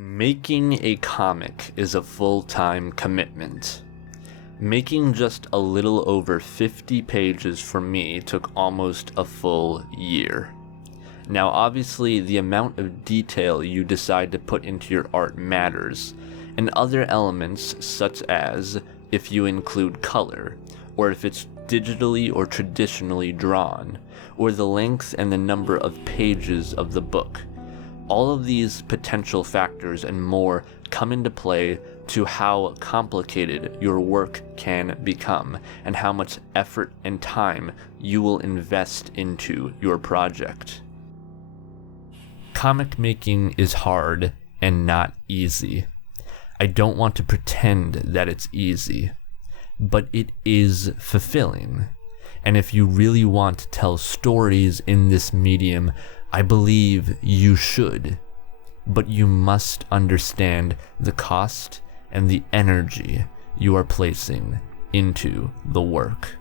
Making a comic is a full-time commitment. Making just a little over 50 pages for me took almost a full year. Now obviously the amount of detail you decide to put into your art matters, and other elements such as if you include color, or if it's digitally or traditionally drawn, or the length and the number of pages of the book. All of these potential factors and more come into play to how complicated your work can become and how much effort and time you will invest into your project. Comic making is hard and not easy. I don't want to pretend that it's easy, but it is fulfilling. And if you really want to tell stories in this medium, I believe you should, but you must understand the cost and the energy you are placing into the work.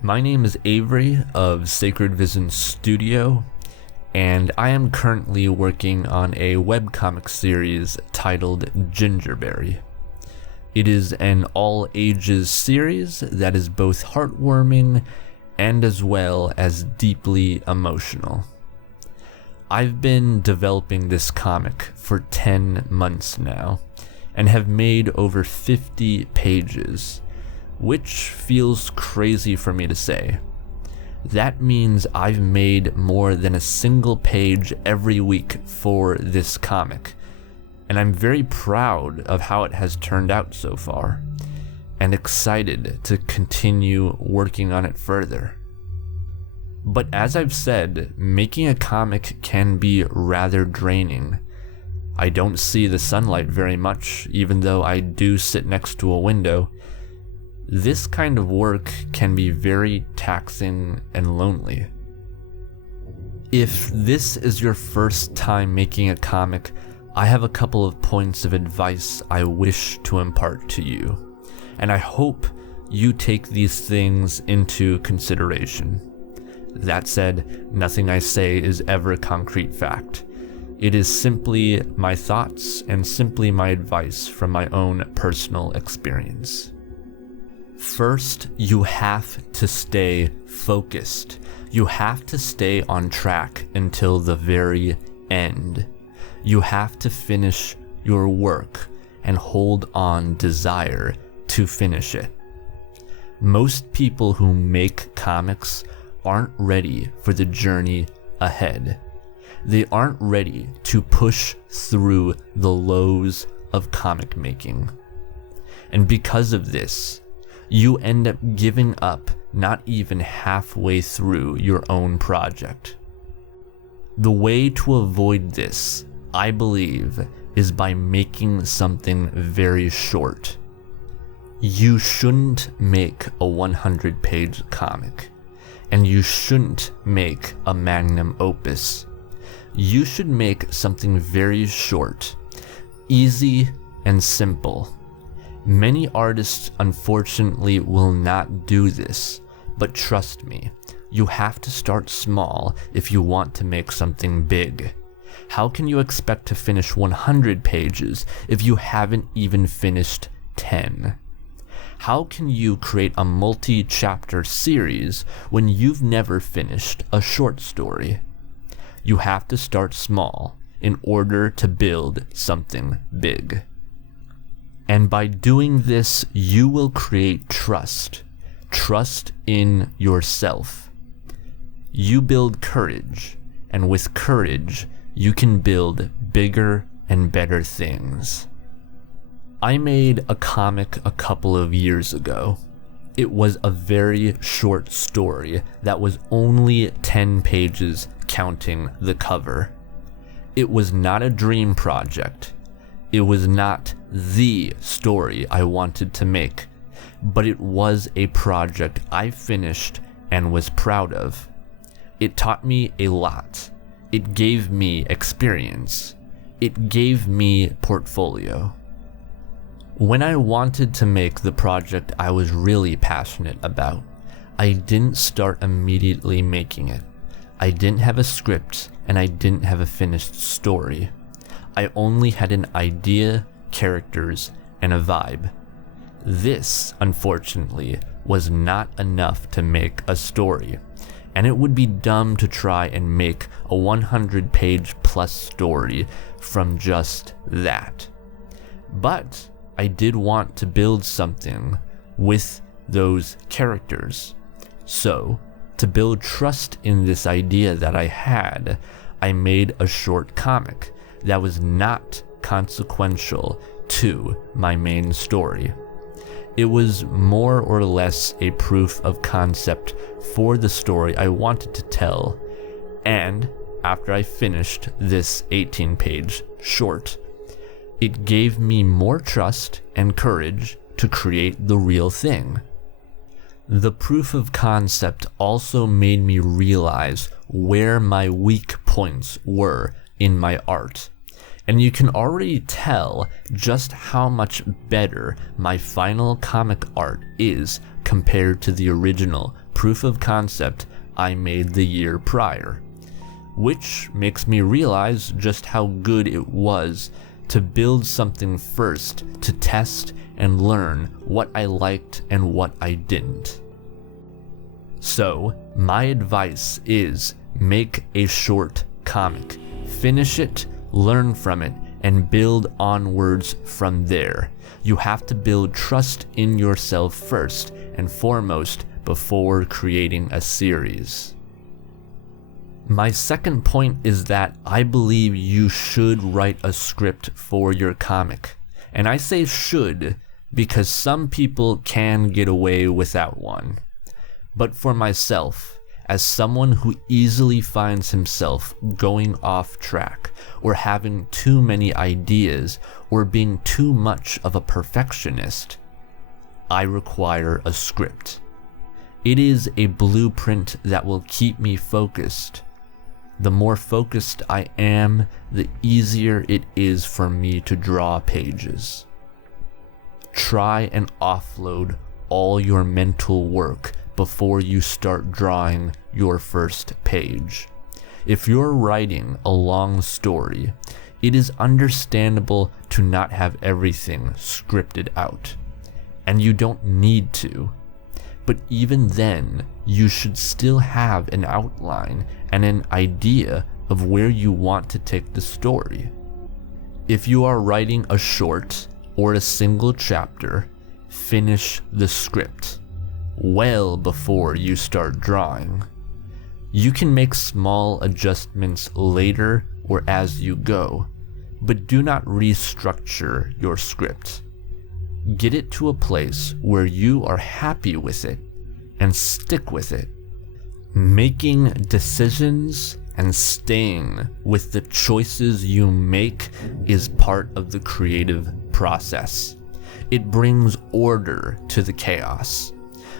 My name is Avery of Sacred Vision Studio, and I am currently working on a webcomic series titled GINGERBERRY. It is an all-ages series that is both heartwarming and as well as deeply emotional. I've been developing this comic for 10 months now, and have made over 50 pages, which feels crazy for me to say. That means I've made more than a single page every week for this comic, and I'm very proud of how it has turned out so far, and excited to continue working on it further. But as I've said, making a comic can be rather draining. I don't see the sunlight very much, even though I do sit next to a window. This kind of work can be very taxing and lonely. If this is your first time making a comic, I have a couple of points of advice I wish to impart to you, and I hope you take these things into consideration. That said, nothing I say is ever a concrete fact. It is simply my thoughts and simply my advice from my own personal experience. First, you have to stay focused. You have to stay on track until the very end. You have to finish your work and hold on desire to finish it. Most people who make comics aren't ready for the journey ahead. They aren't ready to push through the lows of comic making. And because of this, you end up giving up not even halfway through your own project. The way to avoid this, I believe, is by making something very short. You shouldn't make a 100-page comic, and you shouldn't make a magnum opus. You should make something very short, easy and simple. Many artists unfortunately will not do this, but trust me, you have to start small if you want to make something big. How can you expect to finish 100 pages if you haven't even finished 10? How can you create a multi-chapter series when you've never finished a short story? You have to start small in order to build something big. And by doing this, you will create trust. Trust in yourself. You build courage, and with courage, you can build bigger and better things. I made a comic a couple of years ago. It was a very short story that was only 10 pages counting the cover. It was not a dream project. It was not the story I wanted to make, but it was a project I finished and was proud of. It taught me a lot. It gave me experience. It gave me portfolio. When I wanted to make the project I was really passionate about, I didn't start immediately making it. I didn't have a script and I didn't have a finished story. I only had an idea, characters, and a vibe. This, unfortunately, was not enough to make a story, and it would be dumb to try and make a 100-page plus story from just that. But I did want to build something with those characters. So, to build trust in this idea that I had, I made a short comic that was not consequential to my main story. It was more or less a proof of concept for the story I wanted to tell, and after I finished this 18-page short, it gave me more trust and courage to create the real thing. The proof of concept also made me realize where my weak points were in my art. And you can already tell just how much better my final comic art is compared to the original proof of concept I made the year prior. Which makes me realize just how good it was to build something first to test and learn what I liked and what I didn't. So, my advice is make a short comic, finish it, learn from it, and build onwards from there. You have to build trust in yourself first and foremost before creating a series. My second point is that I believe you should write a script for your comic. And I say should because some people can get away without one. But for myself, as someone who easily finds himself going off track or having too many ideas or being too much of a perfectionist, I require a script. It is a blueprint that will keep me focused. The more focused I am, the easier it is for me to draw pages. Try and offload all your mental work before you start drawing your first page. If you're writing a long story, it is understandable to not have everything scripted out, and you don't need to. But even then, you should still have an outline and an idea of where you want to take the story. If you are writing a short or a single chapter, finish the script well before you start drawing. You can make small adjustments later or as you go, but do not restructure your script. Get it to a place where you are happy with it and stick with it. Making decisions and staying with the choices you make is part of the creative process. It brings order to the chaos.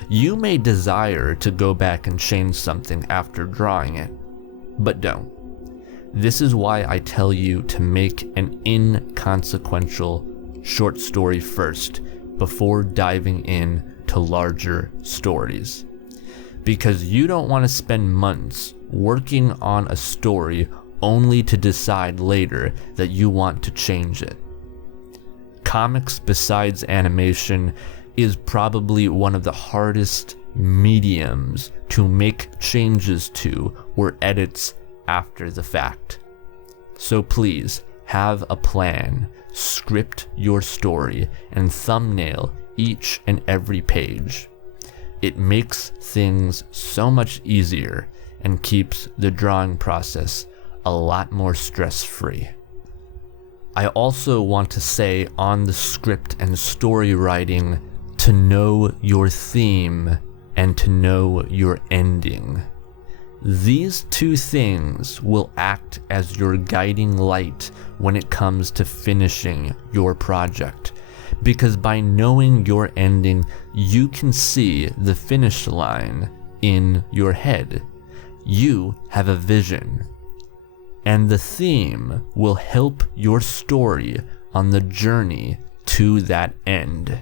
You may desire to go back and change something after drawing it, but don't. This is why I tell you to make an inconsequential short story first before diving in to larger stories. Because you don't want to spend months working on a story only to decide later that you want to change it. Comics, besides animation, is probably one of the hardest mediums to make changes to or edits after the fact. So please, have a plan, script your story, and thumbnail each and every page. It makes things so much easier and keeps the drawing process a lot more stress-free. I also want to say on the script and story writing to know your theme and to know your ending. These two things will act as your guiding light when it comes to finishing your project, because by knowing your ending, you can see the finish line in your head. You have a vision, and the theme will help your story on the journey to that end.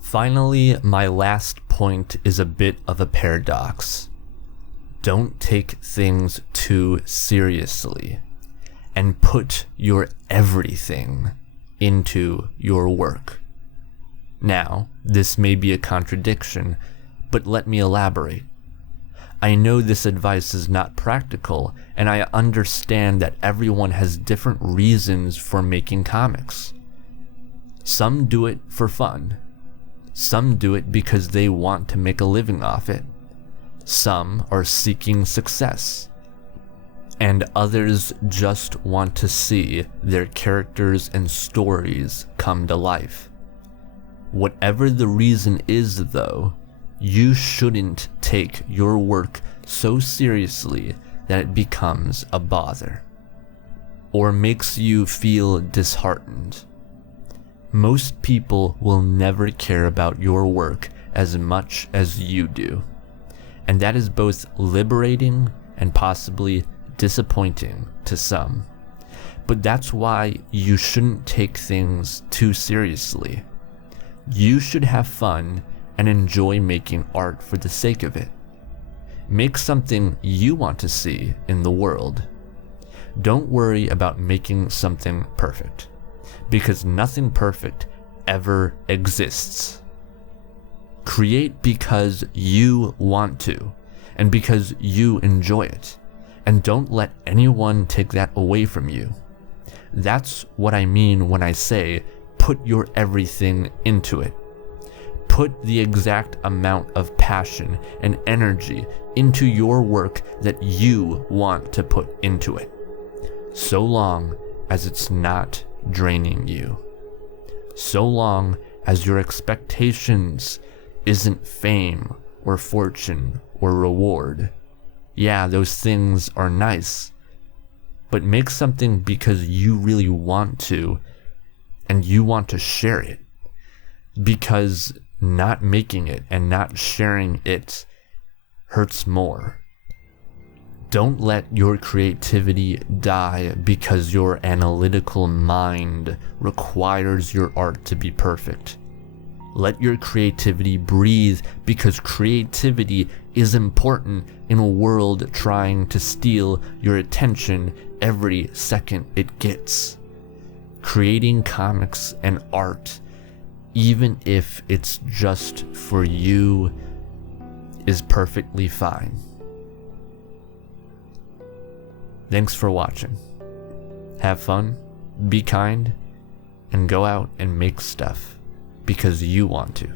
Finally, my last point is a bit of a paradox. Don't take things too seriously, and put your everything into your work. Now, this may be a contradiction, but let me elaborate. I know this advice is not practical, and I understand that everyone has different reasons for making comics. Some do it for fun. Some do it because they want to make a living off it. Some are seeking success. And others just want to see their characters and stories come to life. Whatever the reason is, though, you shouldn't take your work so seriously that it becomes a bother, or makes you feel disheartened. Most people will never care about your work as much as you do, and that is both liberating and possibly disappointing to some. But that's why you shouldn't take things too seriously. You should have fun and enjoy making art for the sake of it. Make something you want to see in the world. Don't worry about making something perfect, because nothing perfect ever exists. Create because you want to, and because you enjoy it, and don't let anyone take that away from you. That's what I mean when I say put your everything into it. Put the exact amount of passion and energy into your work that you want to put into it, so long as it's not draining you. So long as your expectations isn't fame or fortune or reward. Yeah, those things are nice, but make something because you really want to, and you want to share it, because not making it and not sharing it hurts more. Don't let your creativity die because your analytical mind requires your art to be perfect. Let your creativity breathe, because creativity is important in a world trying to steal your attention every second it gets. Creating comics and art, even if it's just for you, is perfectly fine. Thanks for watching. Have fun, be kind, and go out and make stuff because you want to.